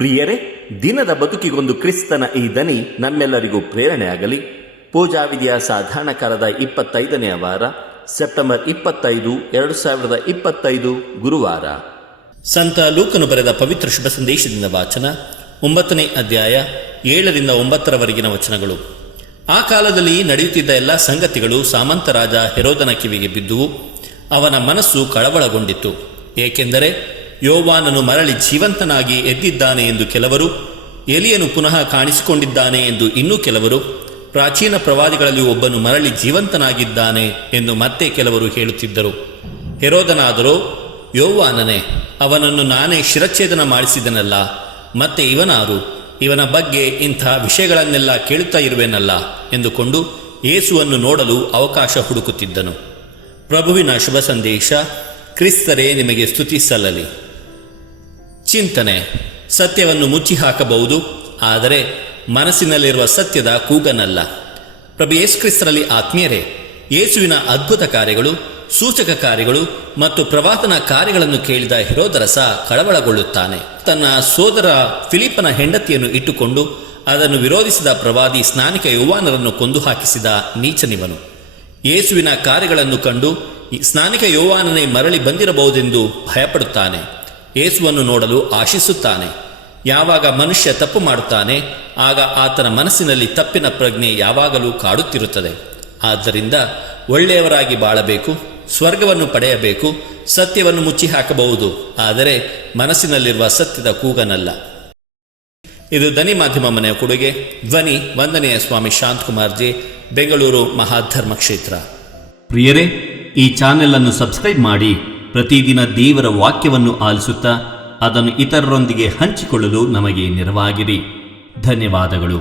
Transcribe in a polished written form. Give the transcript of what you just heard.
ಪ್ರಿಯರೇ, ದಿನದ ಬದುಕಿಗೊಂದು ಕ್ರಿಸ್ತನ ಈ ದನಿ ನಮ್ಮೆಲ್ಲರಿಗೂ ಪ್ರೇರಣೆಯಾಗಲಿ. ಪೂಜಾ ವಿಧಿಯ ಸಾಧಾರಣ ಕಾಲದ 25ನೇ ವಾರ, ಸೆಪ್ಟೆಂಬರ್ 25, 2025 ಗುರುವಾರ. ಸಂತ ಲೂಕನು ಬರೆದ ಪವಿತ್ರ ಶುಭ ಸಂದೇಶದಿಂದ ವಾಚನ. 9ನೇ ಅಧ್ಯಾಯ 7ರಿಂದ 9ರವರೆಗಿನ ವಚನಗಳು. ಆ ಕಾಲದಲ್ಲಿ ನಡೆಯುತ್ತಿದ್ದ ಎಲ್ಲ ಸಂಗತಿಗಳು ಸಾಮಂತ ರಾಜ ಹೆರೋದನ ಕಿವಿಗೆ ಬಿದ್ದುವು. ಅವನ ಮನಸ್ಸು ಕಳವಳಗೊಂಡಿತು. ಏಕೆಂದರೆ ಯೋವಾನನು ಮರಳಿ ಜೀವಂತನಾಗಿ ಎದ್ದಿದ್ದಾನೆ ಎಂದು ಕೆಲವರು, ಎಲಿಯನು ಪುನಃ ಕಾಣಿಸಿಕೊಂಡಿದ್ದಾನೆ ಎಂದು ಇನ್ನೂ ಕೆಲವರು, ಪ್ರಾಚೀನ ಪ್ರವಾದಿಗಳಲ್ಲಿ ಒಬ್ಬನು ಮರಳಿ ಜೀವಂತನಾಗಿದ್ದಾನೆ ಎಂದು ಮತ್ತೆ ಕೆಲವರು ಹೇಳುತ್ತಿದ್ದರು. ಹೆರೋದನಾದರೋ, ಯೋವಾನನೇ, ಅವನನ್ನು ನಾನೇ ಶಿರಚ್ಛೇದನ ಮಾಡಿಸಿದನಲ್ಲ, ಮತ್ತೆ ಇವನಾರು, ಇವನ ಬಗ್ಗೆ ಇಂಥ ವಿಷಯಗಳನ್ನೆಲ್ಲ ಕೇಳುತ್ತಾ ಇರುವೆನಲ್ಲ ಎಂದುಕೊಂಡು ಯೇಸುವನ್ನು ನೋಡಲು ಅವಕಾಶ ಹುಡುಕುತ್ತಿದ್ದನು. ಪ್ರಭುವಿನ ಶುಭ ಸಂದೇಶ. ಕ್ರಿಸ್ತರೇ ನಿಮಗೆ ಸ್ತುತಿ ಸಲ್ಲಲಿ. ಚಿಂತನೆ. ಸತ್ಯವನ್ನು ಮುಚ್ಚಿ ಹಾಕಬಹುದು, ಆದರೆ ಮನಸ್ಸಿನಲ್ಲಿರುವ ಸತ್ಯದ ಕೂಗನಲ್ಲ. ಪ್ರಭು ಯೇಸು ಕ್ರಿಸ್ತರಲ್ಲಿ ಆತ್ಮೀಯರೇ, ಯೇಸುವಿನ ಅದ್ಭುತ ಕಾರ್ಯಗಳು, ಸೂಚಕ ಕಾರ್ಯಗಳು ಮತ್ತು ಪ್ರವಾದನ ಕಾರ್ಯಗಳನ್ನು ಕೇಳಿದ ಹೆರೋದರಸ ಕಳವಳಗೊಳ್ಳುತ್ತಾನೆ. ತನ್ನ ಸೋದರ ಫಿಲಿಪ್ಪನ ಹೆಂಡತಿಯನ್ನು ಇಟ್ಟುಕೊಂಡು ಅದನ್ನು ವಿರೋಧಿಸಿದ ಪ್ರವಾದಿ ಸ್ನಾನಿಕ ಯೋವಾನರನ್ನು ಕೊಂದು ಹಾಕಿಸಿದ ನೀಚನಿವನು. ಯೇಸುವಿನ ಕಾರ್ಯಗಳನ್ನು ಕಂಡು ಸ್ನಾನಿಕ ಯೋವಾನನೇ ಮರಳಿ ಬಂದಿರಬಹುದೆಂದು ಭಯಪಡುತ್ತಾನೆ. ಯೇಸುವನ್ನು ನೋಡಲು ಆಶಿಸುತ್ತಾನೆ. ಯಾವಾಗ ಮನುಷ್ಯ ತಪ್ಪು ಮಾಡುತ್ತಾನೆ, ಆಗ ಆತನ ಮನಸ್ಸಿನಲ್ಲಿ ತಪ್ಪಿನ ಪ್ರಜ್ಞೆ ಯಾವಾಗಲೂ ಕಾಡುತ್ತಿರುತ್ತದೆ. ಆದ್ದರಿಂದ ಒಳ್ಳೆಯವರಾಗಿ ಬಾಳಬೇಕು, ಸ್ವರ್ಗವನ್ನು ಪಡೆಯಬೇಕು, ಸತ್ಯವನ್ನು ಮುಚ್ಚಿ ಹಾಕಬಹುದು, ಆದರೆ ಮನಸ್ಸಿನಲ್ಲಿರುವ ಸತ್ಯದ ಕೂಗನಲ್ಲ. ಇದು ಧ್ವನಿ ಮಾಧ್ಯಮ ಮನೆಯ ಕೊಡುಗೆ. ಧ್ವನಿ ವಂದನೆಯ ಸ್ವಾಮಿ ಶಾಂತಕುಮಾರ್ ಜೆ, ಬೆಂಗಳೂರು ಮಹಾಧರ್ಮ ಕ್ಷೇತ್ರ. ಪ್ರಿಯರೇ, ಈ ಚಾನೆಲ್ ಅನ್ನು ಸಬ್ಸ್ಕ್ರೈಬ್ ಮಾಡಿ ಪ್ರತಿದಿನ ದೇವರ ವಾಕ್ಯವನ್ನು ಆಲಿಸುತ್ತಾ ಅದನ್ನು ಇತರರೊಂದಿಗೆ ಹಂಚಿಕೊಳ್ಳಲು ನಮಗೆ ನೆರವಾಗಿರಿ. ಧನ್ಯವಾದಗಳು.